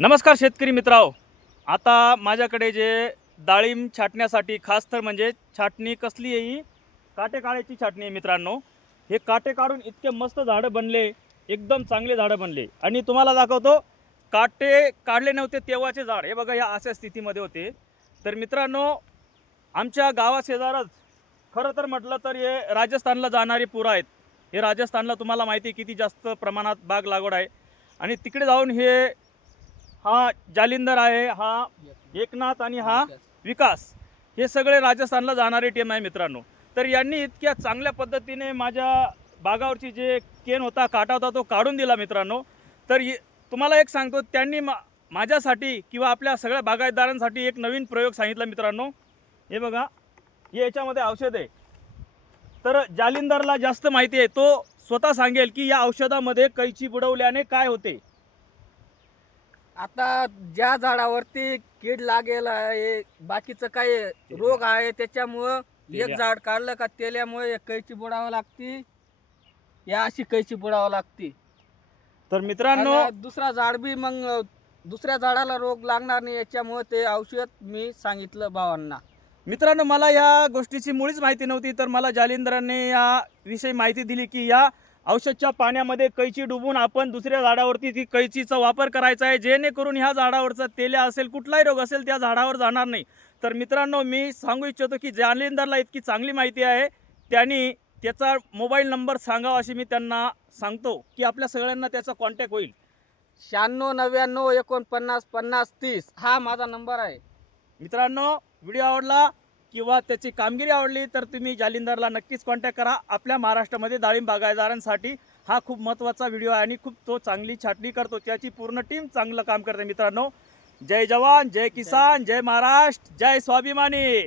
नमस्कार शेतकरी मित्रांनो, आता माझ्याकडे जे डाळिंब छाटण्यासाठी खास तर म्हणजे छाटणी कसली आहे ही काटेकाळ्याची छाटणी आहे मित्रांनो. हे काटे काढून इतके मस्त झाडं बनले, एकदम चांगले झाडं बनले आणि तुम्हाला दाखवतो काटे काढले नव्हते तेव्हाचे झाड. हे बघा या अशा स्थितीमध्ये होते. तर मित्रांनो, आमच्या गावाशेजारच खरं तर म्हटलं तर हे राजस्थानला जाणारे पुरं आहेत. हे राजस्थानला तुम्हाला माहिती आहे किती जास्त प्रमाणात बाग लागवड आहे आणि तिकडे जाऊन हे हा जालिंदर आहे, हा एकनाथ आणि हा विकास, हे सगळे राजस्थानला जाणारे टीम आहे मित्रांनो. तर यांनी इतक्या चांगल्या पद्धतीने माझ्या बागावरची जे केन होता काटा होता तो काढून दिला मित्रांनो. तर तुम्हाला एक सांगतो, त्यांनी माझ्यासाठी किंवा आपल्या सगळ्या बागायतदारांसाठी एक नवीन प्रयोग सांगितला मित्रांनो. हे बघा, हे याच्यामध्ये औषध आहे. तर जालिंदरला जास्त माहिती आहे, तो स्वतः सांगेल की या औषधामध्ये कैची बुडवल्याने काय होते. आता ज्या झाडावरती कीड लागेल आहे, बाकीचं काही रोग आहे, त्याच्यामुळं एक तेल्या. झाड काढलं का तेल्यामुळे एक कैची बुडावं लागती, या अशी कैची बुडावं लागती. तर मित्रांनो, आणि दुसरा झाड बी मग दुसऱ्या झाडाला रोग लागणार नाही, याच्यामुळे ते औषध मी सांगितलं भावांना. मित्रांनो, मला या गोष्टीची मुळीच माहिती नव्हती. तर मला जालिंदरांनी या विषयी माहिती दिली की या औषधच्या पाण्यामध्ये कैची डुबून आपण दुसऱ्या झाडावरती ती कैचीचा वापर करायचा आहे, जेणेकरून ह्या झाडावरचा तेल्या असेल, कुठलाही रोग असेल त्या झाडावर जाणार नाही. तर मित्रांनो, मी सांगू इच्छितो की जालिंदरला इतकी चांगली माहिती आहे, त्यांनी त्याचा मोबाईल नंबर सांगावा अशी मी त्यांना सांगतो की आपल्या सगळ्यांना त्याचा कॉन्टॅक्ट होईल. 96 99 49 50 30 हा माझा नंबर आहे. मित्रांनो, व्हिडिओ आवडला किंवा त्याची कामगिरी आवडली तर तुम्ही जालिंदरला नक्कीच कॉन्टॅक्ट करा. आपल्या महाराष्ट्रामध्ये डाळिंब बागायतदारांसाठी हा खूप महत्त्वाचा व्हिडिओ आहे आणि खूप तो चांगली छाटणी करतो. त्याची पूर्ण टीम चांगलं काम करते मित्रांनो. जय जवान, जय किसान, जय महाराष्ट्र, जय स्वाभिमानी.